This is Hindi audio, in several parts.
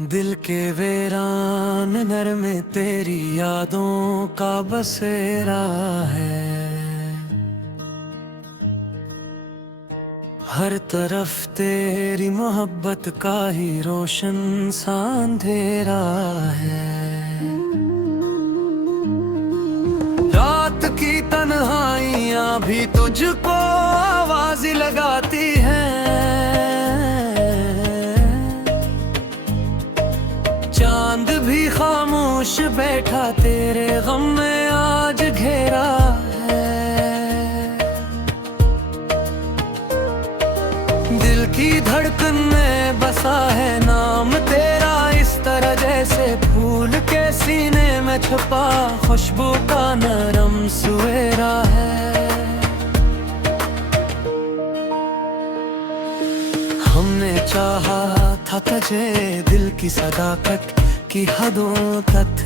दिल के वीरान नर में तेरी यादों का बसेरा है। हर तरफ तेरी मोहब्बत का ही रोशन सा अंधेरा है। रात की तन्हाइयां भी तुझको आवाज लगाती हैं। चांद भी खामोश बैठा तेरे गम में आज घेरा है। दिल की धड़कन में बसा है नाम तेरा, इस तरह जैसे फूल के सीने में छुपा खुशबू का नरम सुवेरा है। हमने चाहा था तुझे दिल की सदाकत की हदों तक,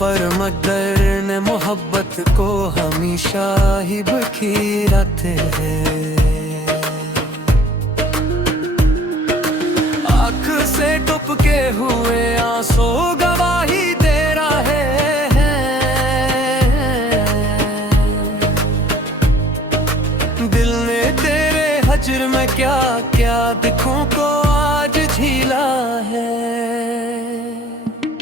पर मगर ने मोहब्बत को हमेशा ही बखीरा थे। आँख से टपके हुए आंसू गवाही दे रहे हैं। दिल ने तेरे हजर में क्या क्या दुखों को आज झीला है।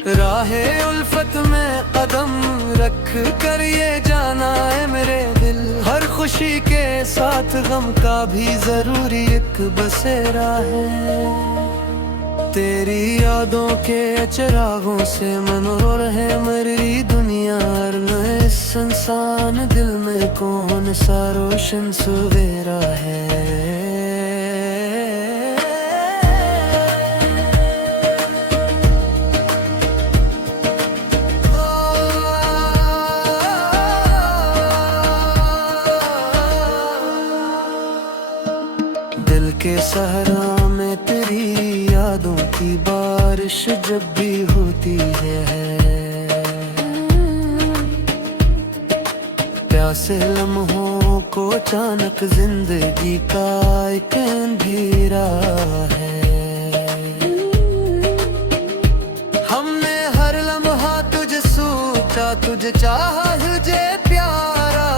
राहे उल्फत में कदम रख कर ये जाना है मेरे दिल, हर खुशी के साथ गम का भी जरूरी एक बसेरा है। तेरी यादों के चिरागों से मनोर है मेरी दुनिया, इस इंसान दिल में कौन सा रोशन सवेरा है। दिल के सहरा में तेरी यादों की बारिश जब भी होती है, प्यासे लम्हों को अचानक जिंदगी का एक अंधेरा है। हमने हर लम्हा तुझे सोचा, तुझे चाहा, तुझे प्यारा,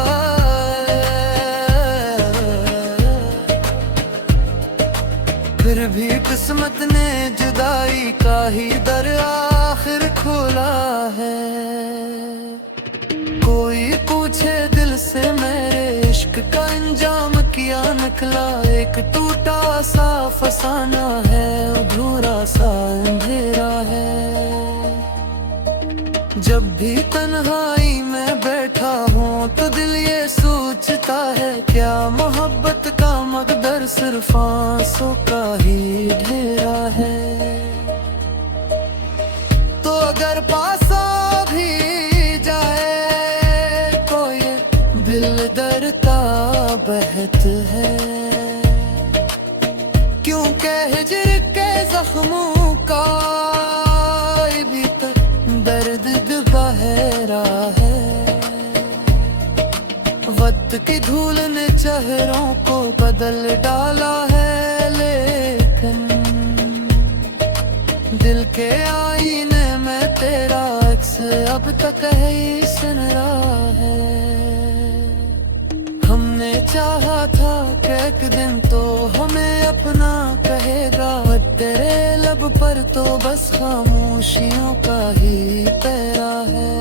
फिर भी किस्मत ने जुदाई का ही दर आखिर खोला है। कोई पूछे दिल से मेरे इश्क का अंजाम क्या निकला, एक टूटा सा फसाना है, अधूरा सा अंधेरा है। जब भी तन्हाई में बैठा हूँ तो दिल ये सोचता है, क्या मोहब्बत का मकदर सिर्फ आंसू का ही ढेरा है। तो अगर पासा भी जाए तो ये दिल दर्दा बहत है, क्योंकि हिजर के जख्मों का भी तक दर्द गहरा है। वक्त की धूल ने चेहरों को बदल डाला है, लेकिन दिल के आईने में तेरा अक्स अब तक ही सुन रहा है। हमने चाहा था कि एक दिन तो हमें अपना कहेगा, तेरे लब पर तो बस खामोशियों का ही पैरा है।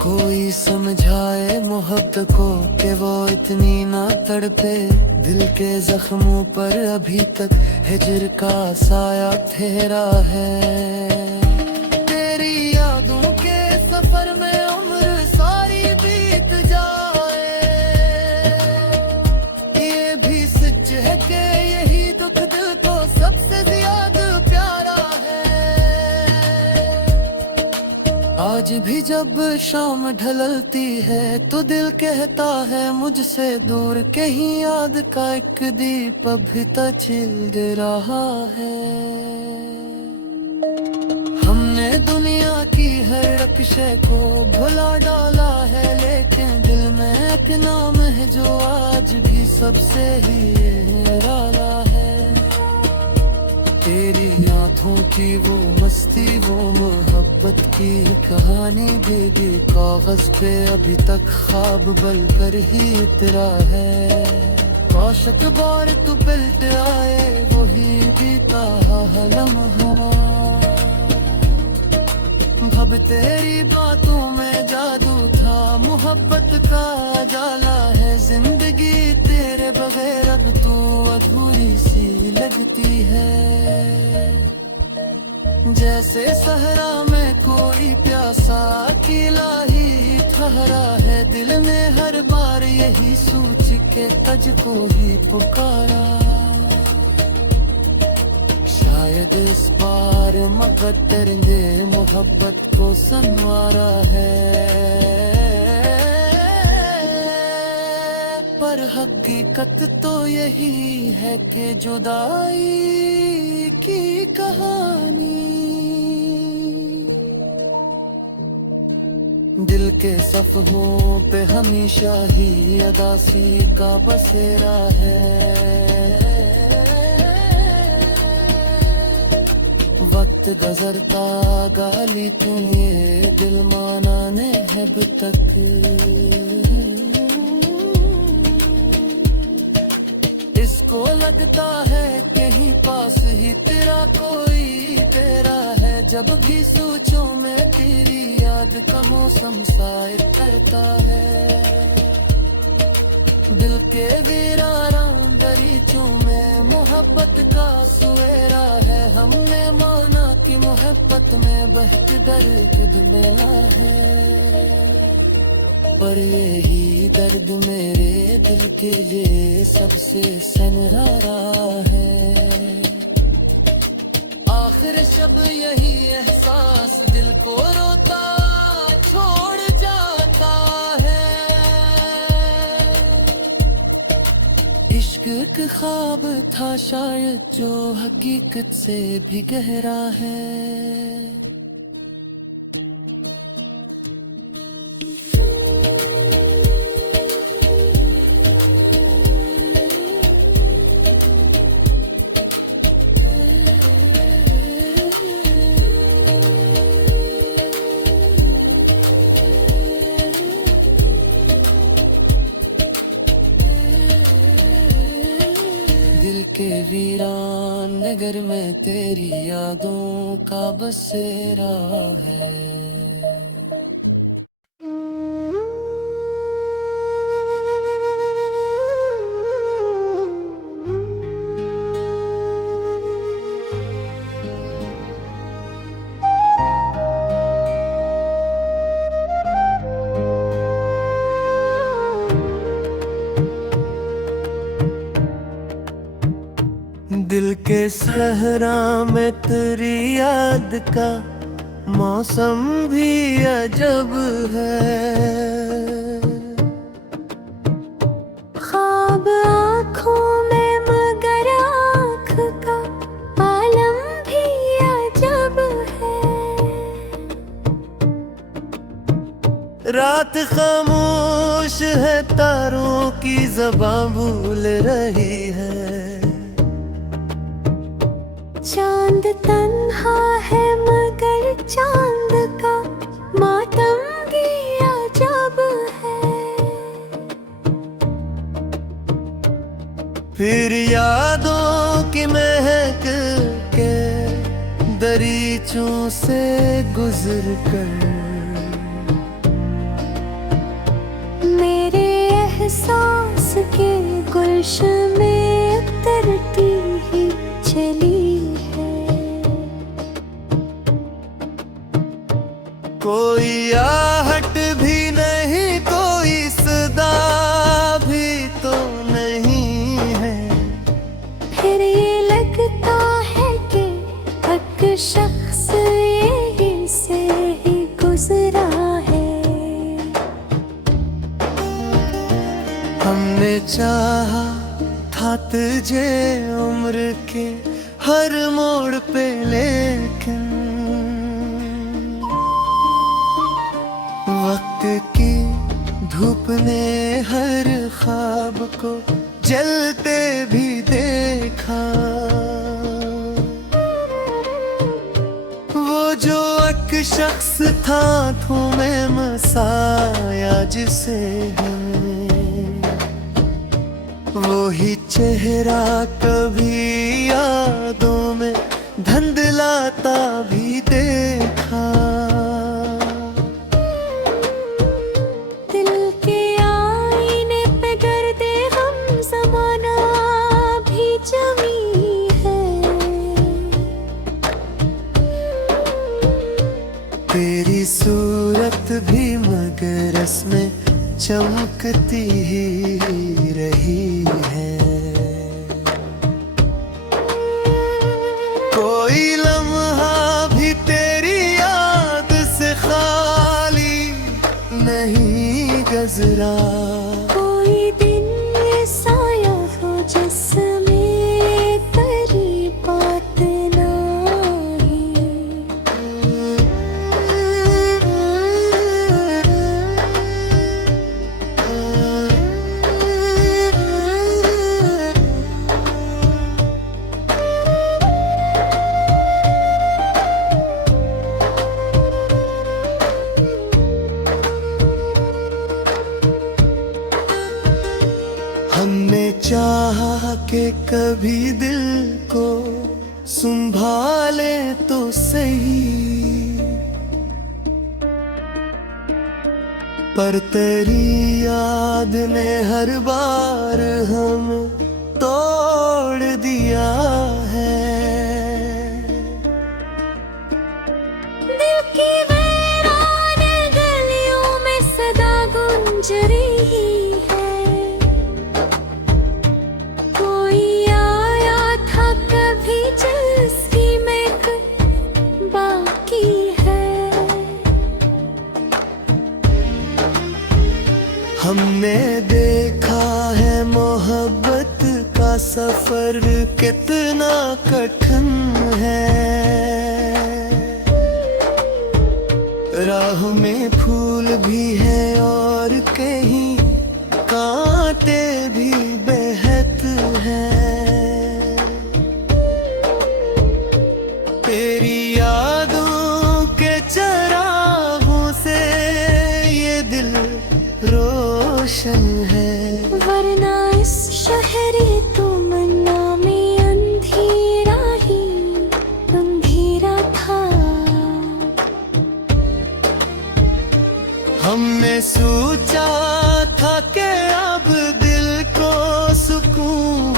कोई समझाए मोहब्बत को कि वो इतनी ना तड़पे, दिल के जख्मों पर अभी तक हिजर का साया ठहरा है। तेरी यादों के सफर में उम्र सारी बीत जाए, ये भी सच है कि यही दुख दिल को सबसे ज्यादा प्यारा है। आज भी जब शाम ढलती है तो दिल कहता है मुझसे दूर, कहीं याद का एक दीप अभी तक जल रहा है। हमने दुनिया की हर रक्शे को भुला डाला है, लेकिन दिल में एक नाम है जो आज भी सबसे ही निराला है। तेरी आँखों की वो मस्ती, वो मोहब्बत की कहानी भीगी कागज पे अभी तक ख्वाब बल कर ही उतरा है। औशक बार तू पलट आए वही बीता लम्हा, अब तेरी बातों में जादू था, मोहब्बत का जाला है जिंदगी तेरे बगैर अब तो अधूरी सी लगती है। जैसे सहरा में कोई प्यासा अकेला ही ठहरा है, दिल ने हर बार यही सोच के तुझको ही पुकारा। शायद इस बार मुकद्दर ने मोहब्बत को संवारा है, पर हकीकत तो यही है कि जुदाई की कहानी दिल के सफ़हों पे हमेशा ही अदासी का बसेरा है। वक्त गुजरता गाली तुम्हें दिल माना ने है अब तक, इसको लगता है कहीं पास ही तेरा कोई तेरा है। जब भी सोचो मैं तेरी याद का मौसम साए करता है, दिल के वीराना दरीचों में मोहब्बत का सुएरा है। हमने माना कि मोहब्बत में बहक दर्द मिला है, पर यही दर्द मेरे दिल के ये सबसे सनरारा है। आखिर शब यही एहसास दिल को रोता छोड़ जाता है। इश्क एक ख्वाब था शायद जो हकीकत से भी गहरा है। दिल के वीरान नगर में तेरी यादों का बसेरा है। दिल के सहरा में तेरी याद का मौसम भी अजब है। ख्वाब आँखों में मगर आँख का आलम भी अजब है। रात खामोश है तारों की ज़बां भूल रही है। चांद तन्हा है मगर चांद का मातम भी अजब है। फिर यादों की महक के दरीचों से गुजर कर मेरे एहसास के गुलशन में उतरती ही चली। कोई आहट भी नहीं, कोई सदा भी तो नहीं है। फिर ये लगता है कि हक शख्स यही से ही गुजरा है। हमने चाहा था तुझे उम्र के हर मोड़ पे, लेकिन वक्त की धूप ने हर ख्वाब को जलते भी देखा। वो जो एक शख्स था तुम्हें मसाया जिसे वो ही चेहरा कभी यादों में धुंधलाता भी देखा। दिल के आईने पे गर्दे हम ज़माना भी जमी है। तेरी सूरत भी मगरस में चमकती ही रही है। कोई लम्हा भी तेरी याद से खाली नहीं गुजरा। कोई दिन ऐसा हो जिसमें तेरी बात ना हमने चाहा कि कभी दिल को संभाले तो सही, पर तेरी याद ने हर बार हम तोड़ दिया है। दिल की वीरान गलियों में सदा गूंज रही है। कोई आया था कभी जिसकी महक बाकी है। हमने देखा है मोहब्बत का सफर कितना कठिन है। राह में फूल भी है और कहीं कांटे भी बेहद हैं। तेरी यादों के चरागों से ये दिल रोशन है। वरना इस शहरी तमन्ना में अंधेरा ही अंधेरा था। हमने सोचा था कि अब दिल को सुकून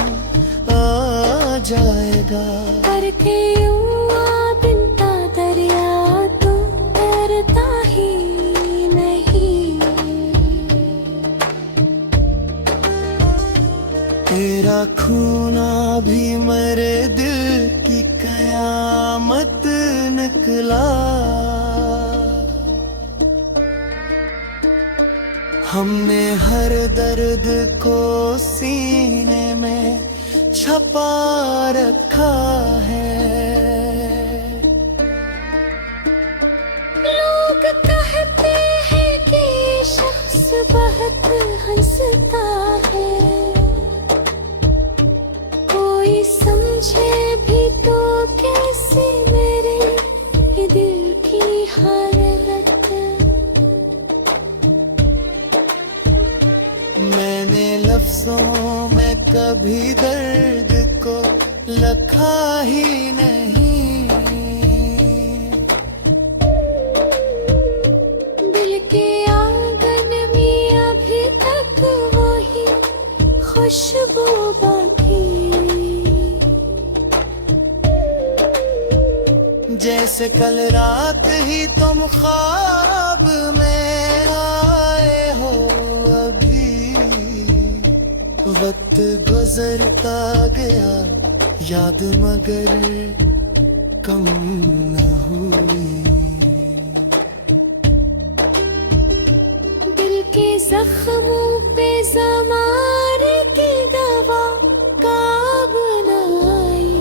आ जाएगा, करके हुआ बिनता दरिया तो तैरता ही नहीं। तेरा खूना भी मेरे दिल की कयामत निकला। हमने हर दर्द को सीने में छपा रखा है। लोग कहते हैं कि ये शख्स बहुत हंसता है। कोई समझे भी तो कैसे मेरे ये दिल की हालत। मैंने लफ्जों में कभी दर्द को लिखा ही नहीं। दिल के आंगन में अभी तक वही खुशबू बाकी। जैसे कल रात ही तुम ख्वाब में आए हो, अभी वक्त गुजरता गया याद मगर कम न हुई। दिल के जख्मों पे ज़माने की दवा काम न आई।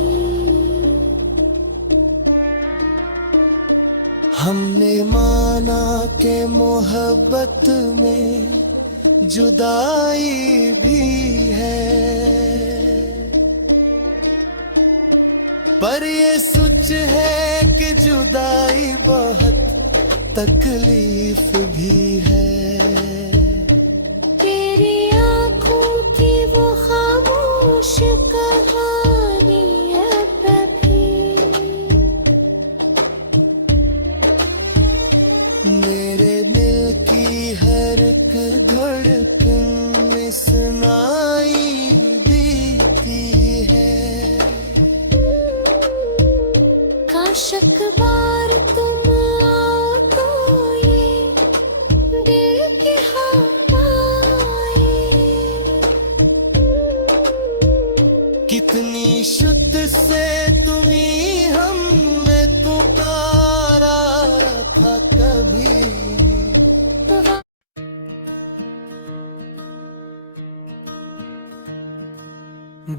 हमने माना के मोहब्बत मोहब्बत में जुदाई भी है, पर ये सच है कि जुदाई बहुत तकलीफ भी है। तेरी आंखों की वो खामोश कहानी अब भी मेरे दिल की हर एक धड़कन में सुनाई देती है। काश अखबार तुम आओ तो ये दिल के हम आए। कितनी शुद्ध से तुम्ही हम में पुकारा था कभी।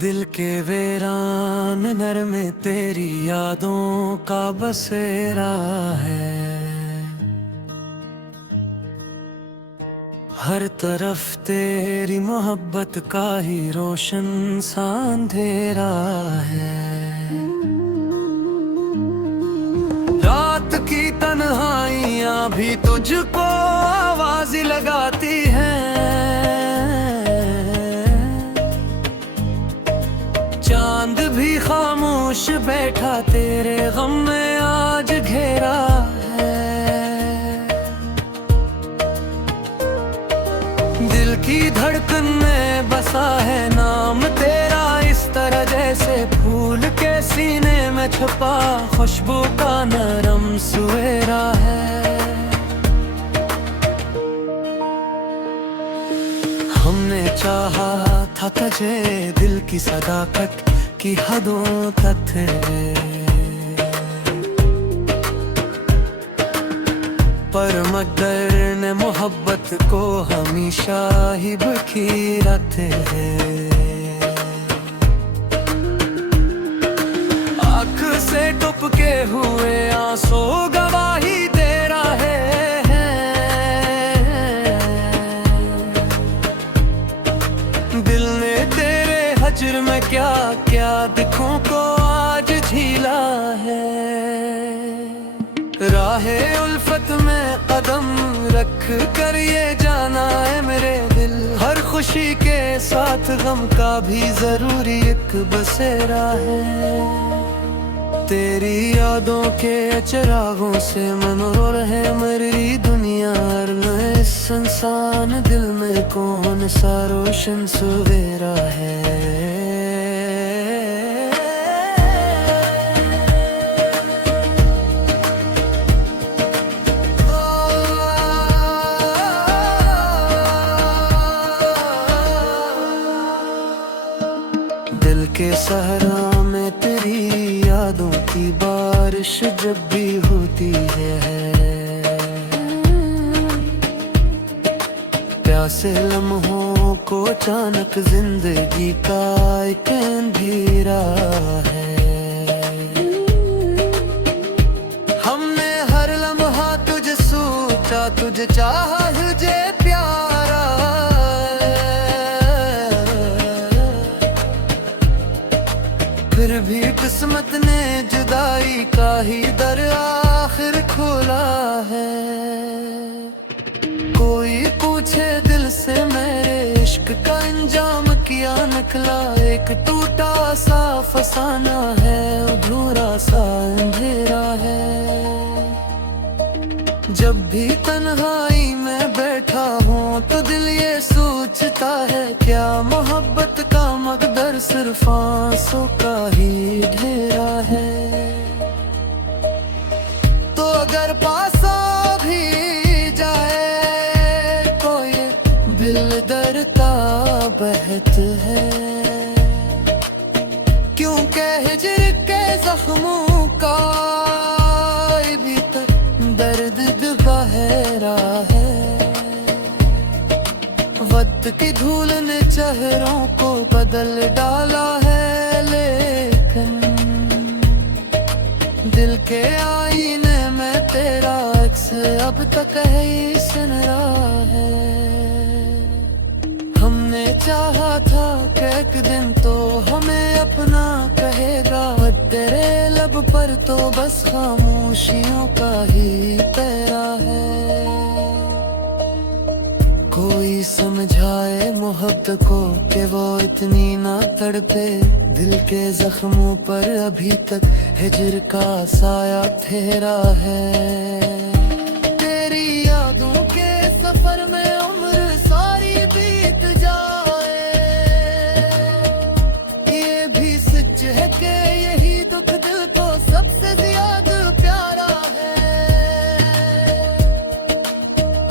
दिल के वीरान नर में तेरी यादों का बसेरा है। हर तरफ तेरी मोहब्बत का ही रोशन सा अंधेरा है। रात की तन्हाइयां भी तुझको आवाज लगाती हैं। चांद भी खामोश बैठा तेरे गम में आज घेरा है। दिल की धड़कन में बसा है नाम तेरा, इस तरह जैसे फूल के सीने में छुपा खुशबू का नरम सुएरा है। हमने चाहा था तुझे दिल की सदाकत की हदों तक, पर मकदर ने मोहब्बत को हमेशा ही बखीरा थे। आँख से टपके हुए आंसू गवाही दे रहे हैं। दिल ने तेरे हजर में क्या क्या दिखों को आज झीला है। राहे उल्फत में कदम रख कर ये जाना है मेरे दिल, हर खुशी के साथ गम का भी जरूरी एक बसेरा है। तेरी यादों के चिरागों से मनोर है मेरी दुनिया, इस इंसान दिल में कौन सा रोशन सवेरा है। दिल के सहरा में तेरी यादों की बारिश जब भी होती है, प्यासे लम्हों को अचानक जिंदगी का एक अंधेरा है। हमने हर लम्हा तुझे सोचा, तुझे चाहा, तुझे प्यारा, फिर भी किस्मत ने जुदाई का ही दर आखिर खोला है। कोई पूछे दिल से मेरे इश्क का अंजाम क्या निकला, एक टूटा सा फसाना है, अधूरा सा अंधेरा है। जब भी तन्हाई में बैठा हूँ तो दिल ये सोचता है, क्या मोहब्बत का मकदर सिर्फ आंसू का ही ढेरा है। तो अगर पासा भी जाए तो ये दिल दर का बहत है, क्योंकि हिजर के जख्मों का भी तक दर्द गहरा है। वक्त की धूल ने चेहरों को बदल डाला है, लेकिन दिल के आईने में तेरा अक्स अब तक है सुन रहा है। हमने चाहा था कि एक दिन तो हमें अपना कहेगा, पर तेरे लब पर तो बस खामोशियों का ही पैरा है। कोई समझाए मोहब्बत को कि वो इतनी ना तड़पे, दिल के जख्मों पर अभी तक हिजर का साया ठहरा है। तेरी यादों के सफर में उम्र सारी बीत जाए, ये भी सच है कि यही दुख दिल को सबसे ज्यादा प्यारा है।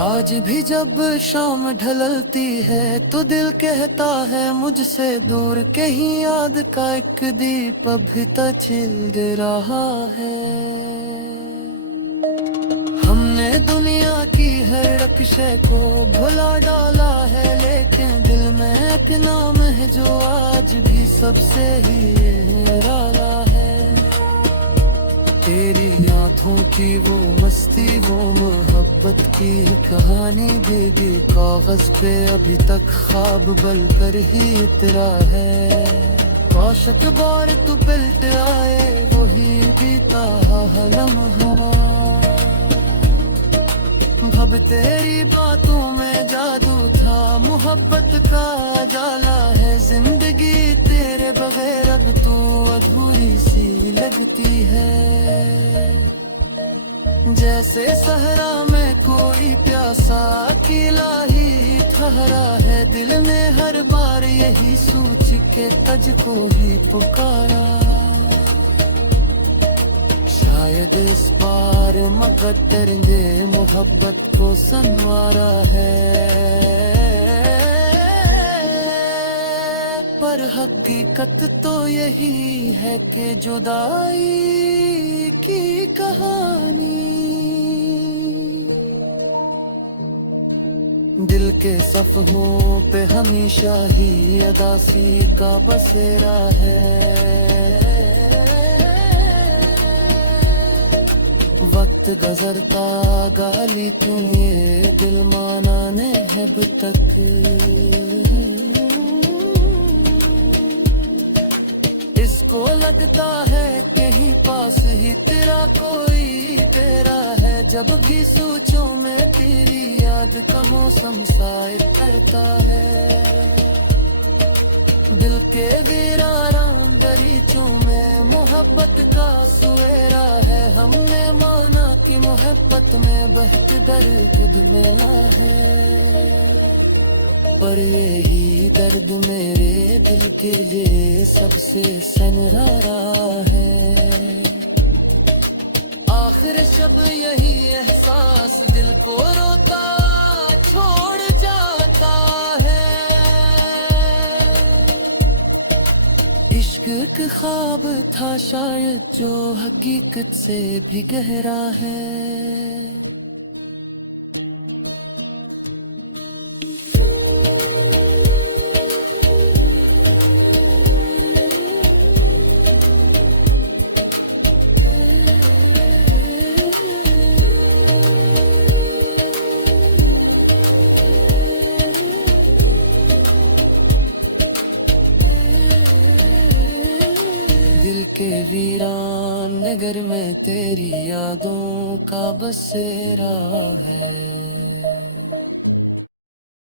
आज भी जब शाम ढलती है तो दिल कहता है मुझसे दूर, कहीं याद का एक दीप अभी तक जल रहा है। हमने दुनिया की हर रक्शे को भुला डाला है, लेकिन दिल में एक नाम है जो आज भी सबसे ही निराला है। तेरी आँखों की वो मस्ती, वो मोहब्बत की कहानी भीगी कागज पे अभी तक ख्वाब बल कर ही इतरा है। काशक बार तू पलट आए वही बीता लम्हा, अब तेरी बातों में जादू था, मोहब्बत का जाला है जिंदगी तेरे बगैर अब तो अधूरी सी लगती है। जैसे सहरा में कोई प्यासा अकेला ही ठहरा है, दिल ने हर बार यही सोच के तुझको ही पुकारा। शायद इस बार मकद्दर ने मोहब्बत को संवारा है, पर हकीकत तो यही है कि जुदाई की कहानी दिल के सफ़हों पे हमेशा ही अदासी का बसेरा है। वक्त गुजरता गाली तुम्हें दिल माना ने है अब तक, इसको लगता है कहीं पास ही तेरा कोई तेरा है। जब भी सोचो मैं तेरी याद का मौसम साए करता है, दिल के वीरान दरीचों में मोहब्बत का सुएरा है। हमने माना कि मोहब्बत में बहत दर्द मिला है, पर यही दर्द मेरे दिल के लिए सबसे सनरारा है। आखिर शब यही एहसास दिल को रोता छोड़ जाता है। इश्क एक ख्वाब था शायद जो हकीकत से भी गहरा है। दिल के वीरान नगर में तेरी यादों का बसेरा है।